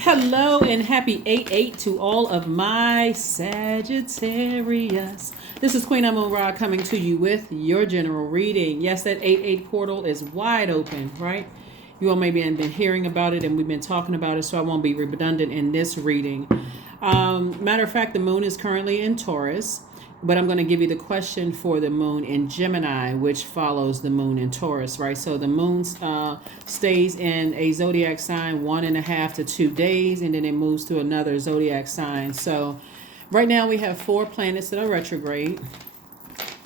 Hello and happy 8-8 to all of my Sagittarius. This is Queen Amun Ra coming to you with your general reading. Yes, that 8-8 portal is wide open, right? You all maybe have been hearing about it and we've been talking about it, so I won't be redundant in this reading. Matter of fact, the moon is currently in Taurus. But I'm going to give you the question for the moon in Gemini, which follows the moon in Taurus, right? So the moon stays in a zodiac sign 1.5 to 2 days, and then it moves to another zodiac sign. So right now we have 4 planets that are retrograde.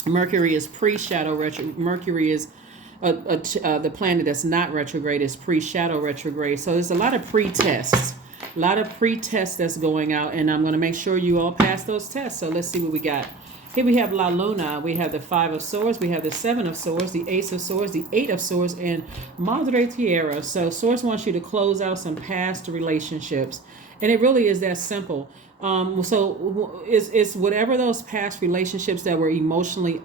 Mercury is pre-shadow retrograde. Mercury is the planet that's not retrograde is pre-shadow retrograde. So there's a lot of pre-tests. A lot of pre-tests that's going out, and I'm going to make sure you all pass those tests. So let's see what we got. Here we have La Luna. We have the 5 of Swords. We have the 7 of Swords, the Ace of Swords, the 8 of Swords, and Madre Tierra. So Swords wants you to close out some past relationships. And it really is that simple. So it's whatever those past relationships that were emotionally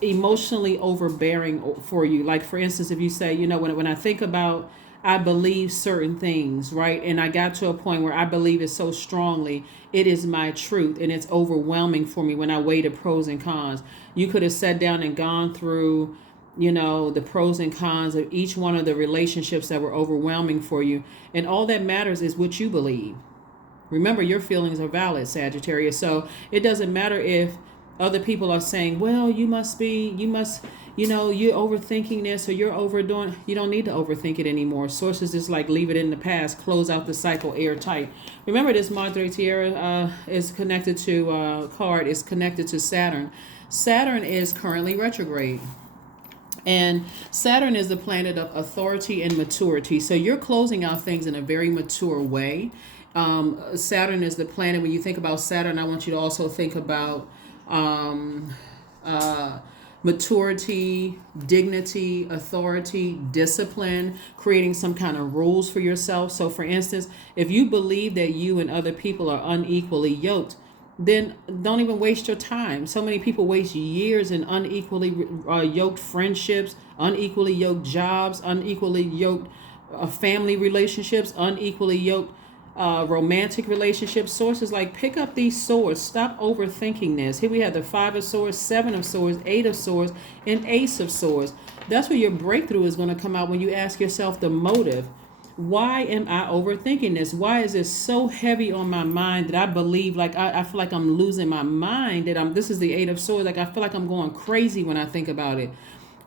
emotionally overbearing for you. Like, for instance, if you say, when I think about I believe certain things, right? And I got to a point where I believe it so strongly, it is my truth, and it's overwhelming for me when I weigh the pros and cons. You could have sat down and gone through, the pros and cons of each one of the relationships that were overwhelming for you. And all that matters is what you believe. Remember, your feelings are valid, Sagittarius. So it doesn't matter if other people are saying, well, you're overthinking this or you're overdoing. You don't need to overthink it anymore. Sources just like leave it in the past, close out the cycle airtight. Remember, this Madre Tierra is connected to is connected to Saturn. Saturn is currently retrograde. And Saturn is the planet of authority and maturity. So you're closing out things in a very mature way. Saturn is the planet. When you think about Saturn, I want you to also think about maturity, dignity, authority, discipline, creating some kind of rules for yourself. So for instance, if you believe that you and other people are unequally yoked, then don't even waste your time. So many people waste years in unequally yoked friendships, unequally yoked jobs, unequally yoked family relationships, unequally yoked romantic relationships. Sources like, pick up these swords. Stop overthinking this. Here we have the 5 of Swords, 7 of Swords, 8 of Swords, and Ace of Swords. That's where your breakthrough is going to come out when you ask yourself the motive. Why am I overthinking this? Why is this so heavy on my mind that I believe, like I feel like I'm losing my mind, this is the 8 of Swords. Like, I feel like I'm going crazy when I think about it.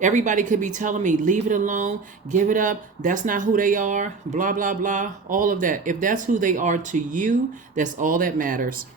Everybody could be telling me, leave it alone, give it up, that's not who they are, blah, blah, blah, all of that. If that's who they are to you, that's all that matters.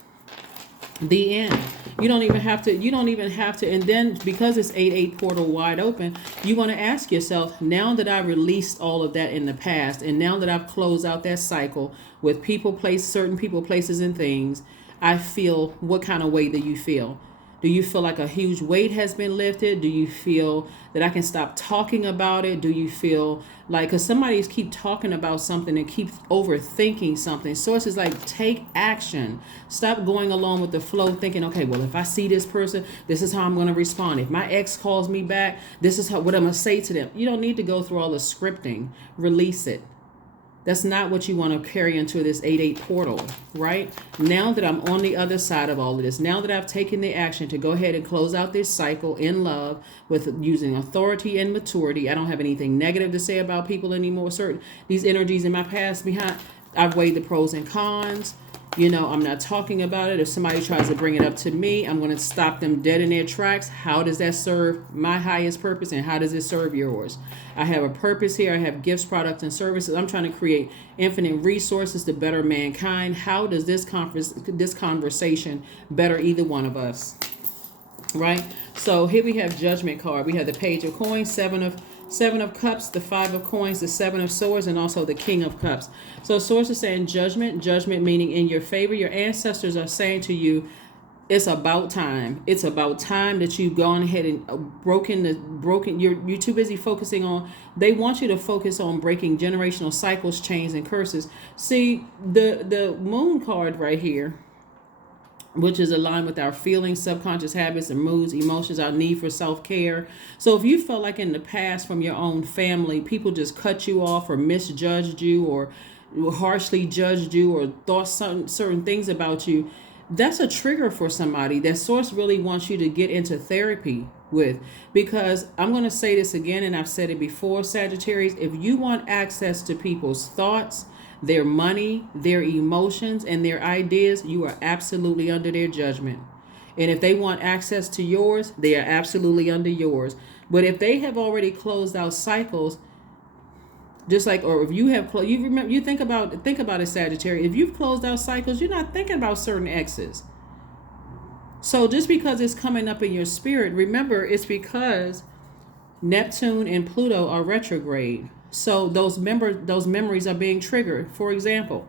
The end. You don't even have to, and then because it's 8-8 portal wide open, you want to ask yourself, now that I released all of that in the past, and now that I've closed out that cycle with certain people, places, and things, I feel, what kind of way do you feel? Do you feel like a huge weight has been lifted? Do you feel that I can stop talking about it? Do you feel like, because somebody's keep talking about something and keep overthinking something. Sources like, take action. Stop going along with the flow thinking, okay, well, if I see this person, this is how I'm going to respond. If my ex calls me back, this is what I'm going to say to them. You don't need to go through all the scripting. Release it. That's not what you want to carry into this 8-8 portal, right? Now that I'm on the other side of all of this, now that I've taken the action to go ahead and close out this cycle in love with using authority and maturity, I don't have anything negative to say about people anymore. These energies in my past behind, I've weighed the pros and cons. I'm not talking about it. If somebody tries to bring it up to me, I'm going to stop them dead in their tracks. How does that serve my highest purpose, and how does it serve yours? I have a purpose here. I have gifts, products, and services. I'm trying to create infinite resources to better mankind. How does this conversation better either one of us? Right? So here we have Judgment card. We have the Page of Coins, Seven of Cups, the 5 of Coins, the 7 of Swords, and also the King of Cups. So sources saying judgment meaning in your favor. Your ancestors are saying to you, it's about time. It's about time that you've gone ahead and broken. You're too busy focusing on. They want you to focus on breaking generational cycles, chains, and curses. See, the Moon card right here which is aligned with our feelings, subconscious habits and moods, emotions, our need for self-care. So if you felt like in the past from your own family, people just cut you off or misjudged you or harshly judged you or thought certain things about you, that's a trigger for somebody that source really wants you to get into therapy with. Because I'm going to say this again, and I've said it before, Sagittarius, if you want access to people's thoughts, their money, their emotions, and their ideas, you are absolutely under their judgment. And if they want access to yours, they are absolutely under yours. But if they have already closed out cycles, just like, or if you have, you remember, you think about it, Sagittarius. If you've closed out cycles, you're not thinking about certain exes. So just because it's coming up in your spirit, remember it's because Neptune and Pluto are retrograde. So those memories are being triggered. For example,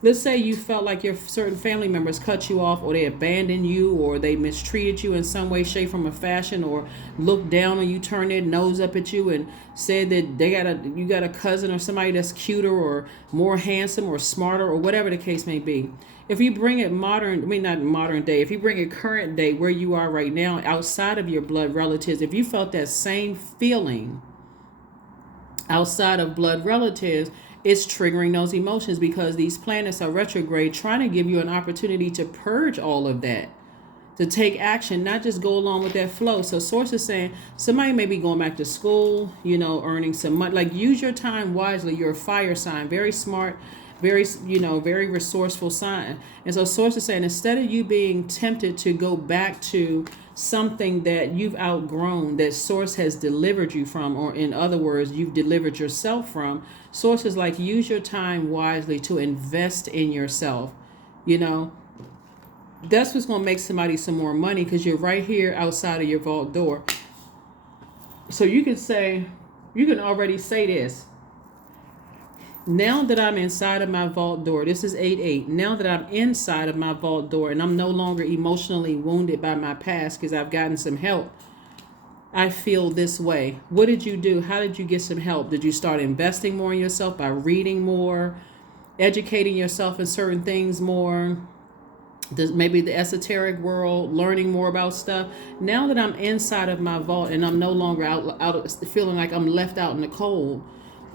let's say you felt like your certain family members cut you off, or they abandoned you, or they mistreated you in some way, shape, form, or fashion, or looked down on you, turned their nose up at you, and said that you got a cousin or somebody that's cuter or more handsome or smarter or whatever the case may be. If you bring it not modern day, if you bring it current day where you are right now, outside of your blood relatives, if you felt that same feeling outside of blood relatives, it's triggering those emotions because these planets are retrograde, trying to give you an opportunity to purge all of that, to take action, not just go along with that flow. So source is saying somebody may be going back to school, earning some money. Like, use your time wisely. You're a fire sign, very smart, very resourceful sign. And so source is saying, instead of you being tempted to go back to something that you've outgrown, that source has delivered you from, or in other words, you've delivered yourself from, source is like, use your time wisely to invest in yourself. That's what's going to make somebody some more money, because you're right here outside of your vault door. So you can already say this. Now that I'm inside of my vault door, this is 8-8. Now that I'm inside of my vault door and I'm no longer emotionally wounded by my past because I've gotten some help, I feel this way. What did you do? How did you get some help? Did you start investing more in yourself by reading more, educating yourself in certain things more? Maybe the esoteric world, learning more about stuff. Now that I'm inside of my vault and I'm no longer out feeling like I'm left out in the cold,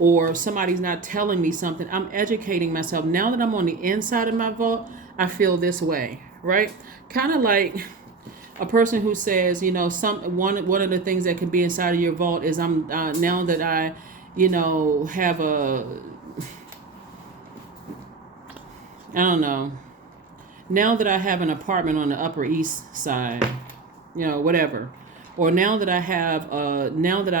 or somebody's not telling me something, I'm educating myself. Now that I'm on the inside of my vault, I feel this way, right? Kind of like a person who says, one of the things that can be inside of your vault is I'm now that I, have now that I have an apartment on the Upper East Side, whatever. Or now that I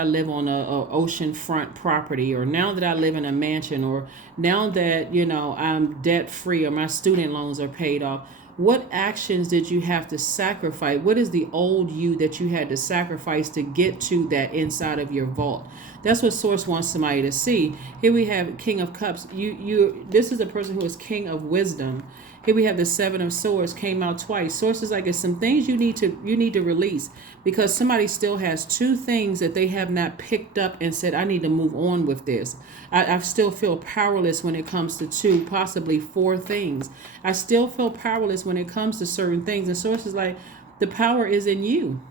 live on a oceanfront property, or now that I live in a mansion, or now that, I'm debt free, or my student loans are paid off. What actions did you have to sacrifice? What is the old you that you had to sacrifice to get to that inside of your vault? That's what source wants somebody to see. Here we have King of Cups. This is a person who is King of Wisdom. Here we have the Seven of Swords, came out twice. Source is like, it's some things you need to release, because somebody still has two things that they have not picked up and said, I need to move on with this. I still feel powerless when it comes to 2, possibly 4 things. I still feel powerless when it comes to certain things. And source is like, the power is in you.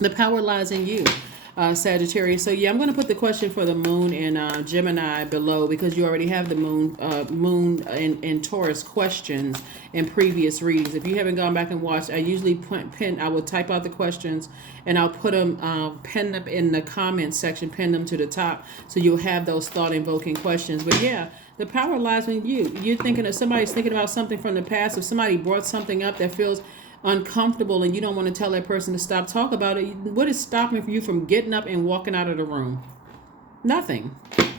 The power lies in you. Sagittarius. So I'm going to put the question for the moon in Gemini below, because you already have the moon in Taurus questions in previous readings. If you haven't gone back and watched, I usually I will type out the questions and I'll put them, pin them in the comments section, pin them to the top, so you'll have those thought invoking questions. But the power lies in you. You're thinking of somebody's thinking about something from the past. If somebody brought something up that feels uncomfortable and you don't want to tell that person to stop, talk about it, what is stopping you from getting up and walking out of the room? Nothing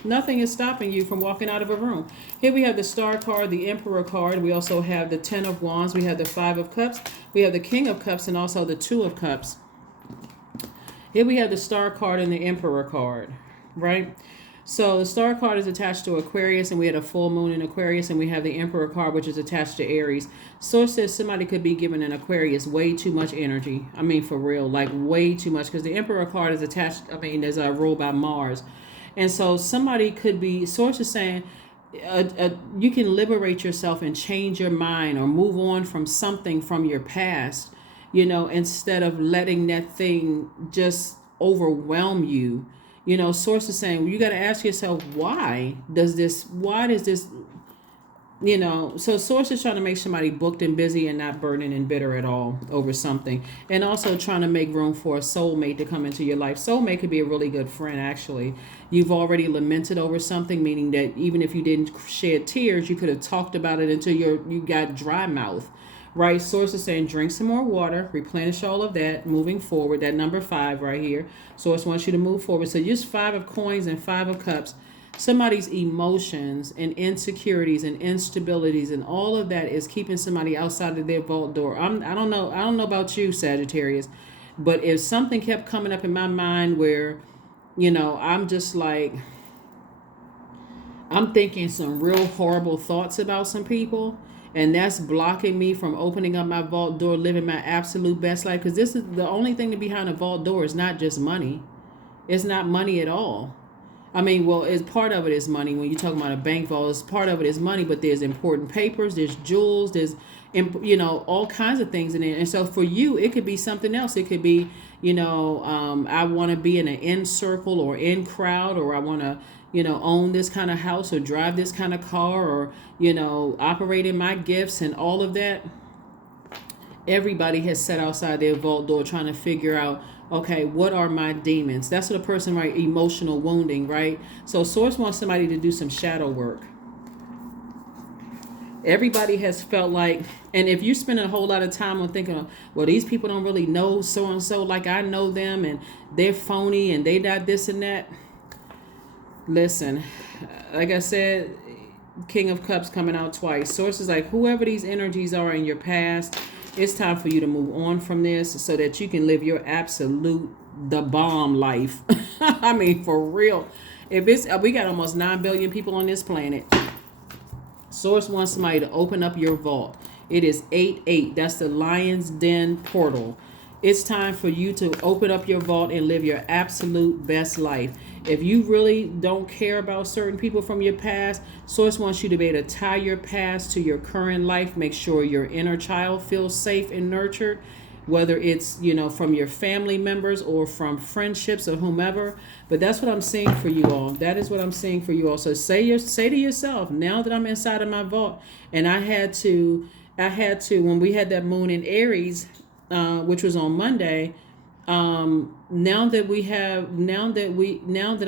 is stopping you from walking out of a room. Here we have the Star card, the Emperor card. We also have the 10 of Wands. We have the 5 of Cups. We have the King of Cups and also the 2 of Cups. Here we have the Star card and the Emperor card, right? So the Star card is attached to Aquarius, and we had a full moon in Aquarius, and we have the Emperor card, which is attached to Aries. Source says somebody could be given an Aquarius way too much energy. I mean, for real, like way too much, because the Emperor card is attached, is ruled by Mars. And so somebody could be, source is saying, you can liberate yourself and change your mind or move on from something from your past, instead of letting that thing just overwhelm you. Source is saying, well, you got to ask yourself, why does this, so source is trying to make somebody booked and busy and not burning and bitter at all over something, and also trying to make room for a soulmate to come into your life. Soulmate could be a really good friend, actually. You've already lamented over something, meaning that even if you didn't shed tears, you could have talked about it until you got dry mouth, right? Source is saying, drink some more water, replenish all of that, moving forward. That number 5 right here. Source wants you to move forward. So just 5 of coins and 5 of cups. Somebody's emotions and insecurities and instabilities and all of that is keeping somebody outside of their vault door. I don't know about you, Sagittarius, but if something kept coming up in my mind where, I'm just like, I'm thinking some real horrible thoughts about some people, and that's blocking me from opening up my vault door, living my absolute best life. Because this is the only thing behind a vault door is not just money. It's not money at all. I mean, well, it's part of it is money. When you're talking about a bank vault, it's part of it is money, but there's important papers, there's jewels, there's, all kinds of things in it. And so for you, it could be something else. It could be, I want to be in an in circle or in crowd, or I want to, own this kind of house or drive this kind of car, or, operate in my gifts and all of that. Everybody has sat outside their vault door trying to figure out, okay, what are my demons? That's what a person, right? Emotional wounding, right? So source wants somebody to do some shadow work. Everybody has felt like, and if you spend a whole lot of time on thinking, well, these people don't really know so-and-so like I know them, and they're phony and they not this and that. Listen, like I said, King of Cups coming out twice. Source is like, whoever these energies are in your past, it's time for you to move on from this so that you can live your absolute the bomb life. I mean, for real. If it's we got almost 9 billion people on this planet. Source wants somebody to open up your vault. It is 8-8. That's the Lion's Den portal. It's time for you to open up your vault and live your absolute best life. If you really don't care about certain people from your past, Source wants you to be able to tie your past to your current life. Make sure your inner child feels safe and nurtured, whether it's, from your family members or from friendships or whomever. But that's what I'm seeing for you all. That is what I'm seeing for you all. So say to yourself, now that I'm inside of my vault, and I had to, when we had that moon in Aries, which was on Monday, now that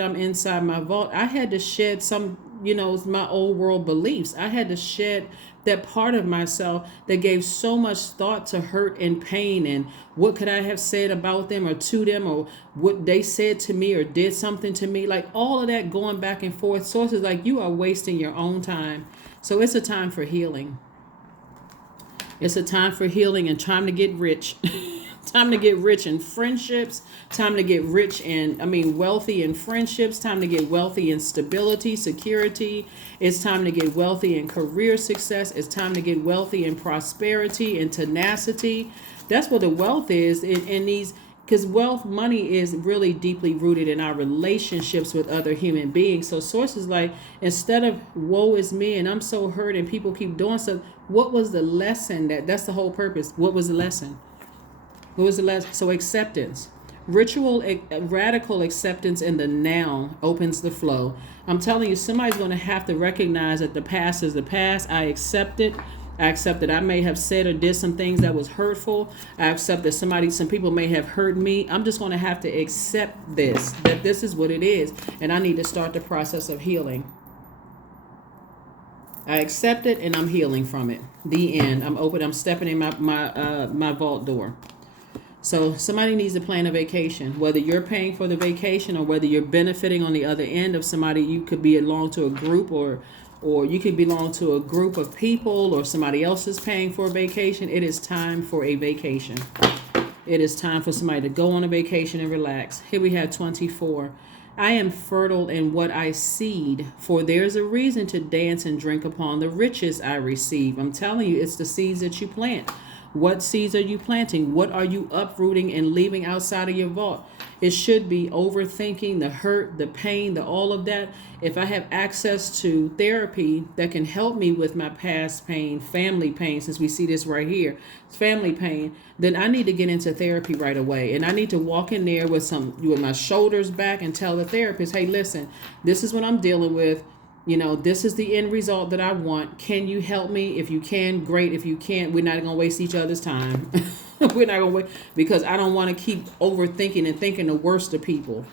I'm inside my vault, I had to shed some, my old world beliefs. I had to shed that part of myself that gave so much thought to hurt and pain, and what could I have said about them or to them, or what they said to me or did something to me, like all of that going back and forth. Sources like, you are wasting your own time. So it's a time for healing. It's a time for healing and time to get rich. Time to get rich in friendships. Time to get wealthy in friendships. Time to get wealthy in stability, security. It's time to get wealthy in career success. It's time to get wealthy in prosperity and tenacity. That's what the wealth is in these, because money is really deeply rooted in our relationships with other human beings. So Source is like, instead of woe is me and I'm so hurt and people keep doing stuff, what was the lesson? That's the whole purpose. What was the lesson? What was the lesson? So acceptance. Radical acceptance in the now opens the flow. I'm telling you, somebody's going to have to recognize that the past is the past. I accept it. I accept that I may have said or did some things that was hurtful. I accept that some people may have hurt me. I'm just going to have to accept that this is what it is. And I need to start the process of healing. I accept it and I'm healing from it. The end. I'm stepping in my vault door. So somebody needs to plan a vacation, whether you're paying for the vacation or whether you're benefiting on the other end of somebody. You could belong to a group, or you could belong to a group of people, or somebody else is paying for a vacation. It is time for a vacation. It is time for somebody to go on a vacation and relax. Here we have 24. I am fertile in what I seed, for there's a reason to dance and drink upon the riches I receive. I'm telling you, it's the seeds that you plant. What seeds are you planting? What are you uprooting and leaving outside of your vault? It should be overthinking, the hurt, the pain, the all of that. If I have access to therapy that can help me with my past pain, family pain, since we see this right here, family pain, then I need to get into therapy right away. And I need to walk in there with my shoulders back and tell the therapist, hey, listen, this is what I'm dealing with. This is the end result that I want. Can you help me? If you can, great. If you can't, we're not going to waste each other's time. We're not going to wait, because I don't want to keep overthinking and thinking the worst of people.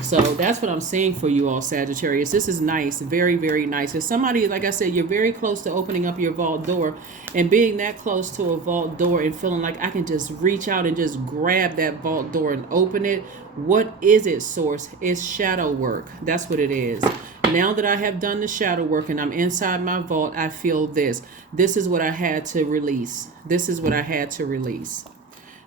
So that's what I'm seeing for you all, Sagittarius. This is nice. Very, very nice. If somebody, like I said, you're very close to opening up your vault door, and being that close to a vault door and feeling like I can just reach out and just grab that vault door and open it. What is it, Source? It's shadow work. That's what it is. Now that I have done the shadow work and I'm inside my vault, I feel this. This is what I had to release. This is what I had to release.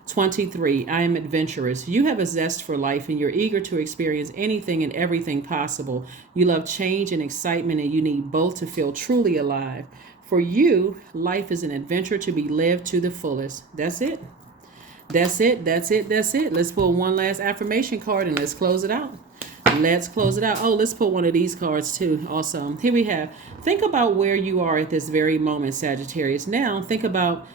23, I am adventurous. You have a zest for life and you're eager to experience anything and everything possible. You love change and excitement, and you need both to feel truly alive. For you, life is an adventure to be lived to the fullest. That's it. That's it. That's it. That's it. Let's pull one last affirmation card and let's close it out. Let's close it out. Oh, let's pull one of these cards too. Also, here we have. Think about where you are at this very moment, Sagittarius. Now think about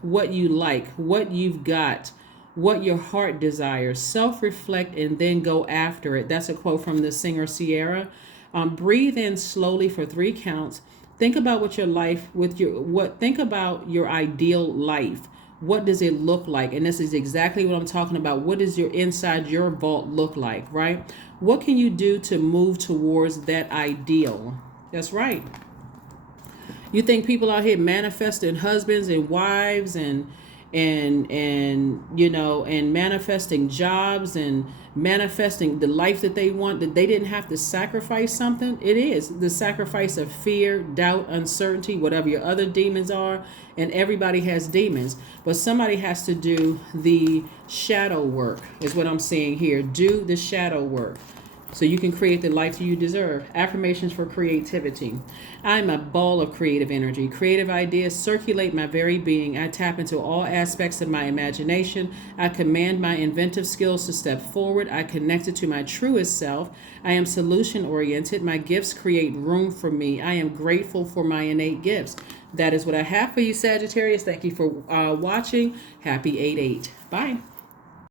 what you like, what you've got, what your heart desires. Self-reflect and then go after it. That's a quote from the singer Sierra. Breathe in slowly for 3 counts. Think about think about your ideal life. What does it look like? And this is exactly what I'm talking about. What does your inside your vault look like, right? What can you do to move towards that ideal? That's right. You think people out here manifesting husbands and wives and manifesting jobs and manifesting the life that they want, that they didn't have to sacrifice something? It is the sacrifice of fear, doubt, uncertainty, whatever your other demons are. And everybody has demons, but somebody has to do the shadow work, is what I'm seeing here. Do the shadow work so you can create the life you deserve. Affirmations for creativity. I'm a ball of creative energy. Creative ideas circulate my very being. I tap into all aspects of my imagination. I command my inventive skills to step forward. I connect it to my truest self. I am solution oriented. My gifts create room for me. I am grateful for my innate gifts. That is what I have for you, Sagittarius. Thank you for watching. Happy 8/8. Bye.